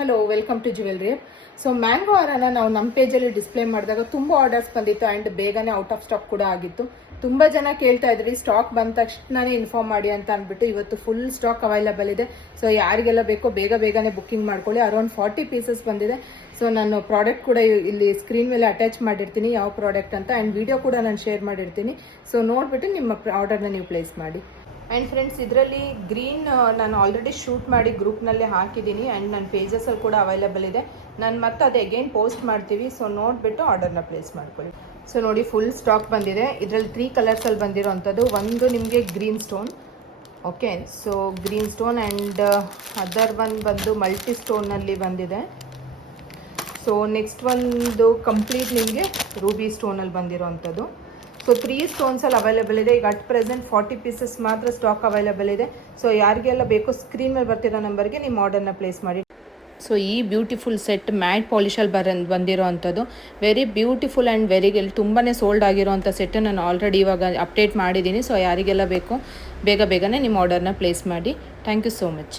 Hello, welcome to jewellery. So mango ಹಾರನ ನಾವು ನಮ್ಮ ಪೇಜಲ್ಲಿ ಡಿಸ್ಪ್ಲೇ ಮಾಡಿದಾಗ ತುಂಬ ಆರ್ಡರ್ಸ್ ಬಂದಿತ್ತು ಆ್ಯಂಡ್ ಬೇಗನೆ ಔಟ್ ಆಫ್ ಸ್ಟಾಕ್ ಕೂಡ ಆಗಿತ್ತು. ತುಂಬ ಜನ ಕೇಳ್ತಾ ಇದ್ರಿ ಸ್ಟಾಕ್ ಬಂದ ತಕ್ಷಣನೇ ಇನ್ಫಾರ್ಮ್ ಮಾಡಿ ಅಂತ ಅಂದ್ಬಿಟ್ಟು ಇವತ್ತು ಫುಲ್ ಸ್ಟಾಕ್ ಅವೈಲಬಲ್ ಇದೆ. ಸೊ ಯಾರಿಗೆಲ್ಲ ಬೇಕೋ ಬೇಗನೆ ಬುಕ್ಕಿಂಗ್ ಮಾಡ್ಕೊಳ್ಳಿ. ಅರೌಂಡ್ 40 ಪೀಸಸ್ ಬಂದಿದೆ. ಸೊ ನಾನು ಪ್ರಾಡಕ್ಟ್ ಕೂಡ ಇಲ್ಲಿ ಸ್ಕ್ರೀನ್ ಮೇಲೆ ಅಟ್ಯಾಚ್ ಮಾಡಿರ್ತೀನಿ ಯಾವ ಪ್ರಾಡಕ್ಟ್ ಅಂತ, ಆ್ಯಂಡ್ ವಿಡಿಯೋ ಕೂಡ ನಾನು ಶೇರ್ ಮಾಡಿರ್ತೀನಿ. ಸೊ ನೋಡಿಬಿಟ್ಟು ನಿಮ್ಮ ಆರ್ಡರ್ನ ನೀವು ಪ್ಲೇಸ್ ಮಾಡಿ. ಆ್ಯಂಡ್ ಫ್ರೆಂಡ್ಸ್, ಇದರಲ್ಲಿ ಗ್ರೀನ್ ನಾನು ಆಲ್ರೆಡಿ ಶೂಟ್ ಮಾಡಿ ಗ್ರೂಪ್ನಲ್ಲಿ ಹಾಕಿದ್ದೀನಿ ಆ್ಯಂಡ್ ನನ್ನ ಪೇಜಸಲ್ಲಿ ಕೂಡ ಅವೈಲಬಲ್ ಇದೆ. ನಾನು ಮತ್ತೆ ಅದು ಅಗೇನ್ ಪೋಸ್ಟ್ ಮಾಡ್ತೀವಿ. ಸೊ ನೋಡಿಬಿಟ್ಟು ಆರ್ಡರ್ನ ಪ್ಲೇಸ್ ಮಾಡ್ಕೊಳ್ಳಿ. ಸೊ ನೋಡಿ, ಫುಲ್ ಸ್ಟಾಕ್ ಬಂದಿದೆ. ಇದರಲ್ಲಿ 3 ಕಲರ್ಸಲ್ಲಿ ಬಂದಿರೋ ಅಂಥದ್ದು. ಒಂದು ನಿಮಗೆ green stone, okay, so green stone and other one ಬಂದು ಮಲ್ಟಿ ಸ್ಟೋನಲ್ಲಿ ಬಂದಿದೆ. ಸೊ ನೆಕ್ಸ್ಟ್ ಒಂದು ಕಂಪ್ಲೀಟ್ ನಿಮಗೆ ರೂಬಿ ಸ್ಟೋನಲ್ಲಿ ಬಂದಿರೋ ಅಂಥದ್ದು. ಸೊ 3 ಸ್ಟೋನ್ಸಲ್ಲಿ ಅವೈಲೇಬಲ್ ಇದೆ. ಈಗ ಅಟ್ ಪ್ರೆಸೆಂಟ್ 40 ಪೀಸಸ್ ಮಾತ್ರ ಸ್ಟಾಕ್ ಅವೈಲೇಬಲ್ ಇದೆ. ಸೊ ಯಾರಿಗೆಲ್ಲ ಬೇಕೋ ಸ್ಕ್ರೀನ್ ಮೇಲೆ ಬರ್ತಿರೋ ನಂಬರ್ಗೆ ನಿಮ್ಮ ಆರ್ಡರ್ನ ಪ್ಲೇಸ್ ಮಾಡಿ. ಸೊ ಈ ಬ್ಯೂಟಿಫುಲ್ ಸೆಟ್ ಮ್ಯಾಟ್ ಪಾಲಿಶಲ್ಲಿ ಬಂದಿರೋ ಅಂಥದ್ದು. ವೆರಿ ಬ್ಯೂಟಿಫುಲ್ ಆ್ಯಂಡ್ ತುಂಬಾ ಸೋಲ್ಡ್ ಆಗಿರೋ ಅಂಥ ಸೆಟ್ ನಾನು ಆಲ್ರೆಡಿ ಇವಾಗ ಅಪ್ಡೇಟ್ ಮಾಡಿದ್ದೀನಿ. ಸೊ ಯಾರಿಗೆಲ್ಲ ಬೇಕೋ ಬೇಗನೆ ನಿಮ್ಮ ಆರ್ಡರ್ನ ಪ್ಲೇಸ್ ಮಾಡಿ. Thank you so much.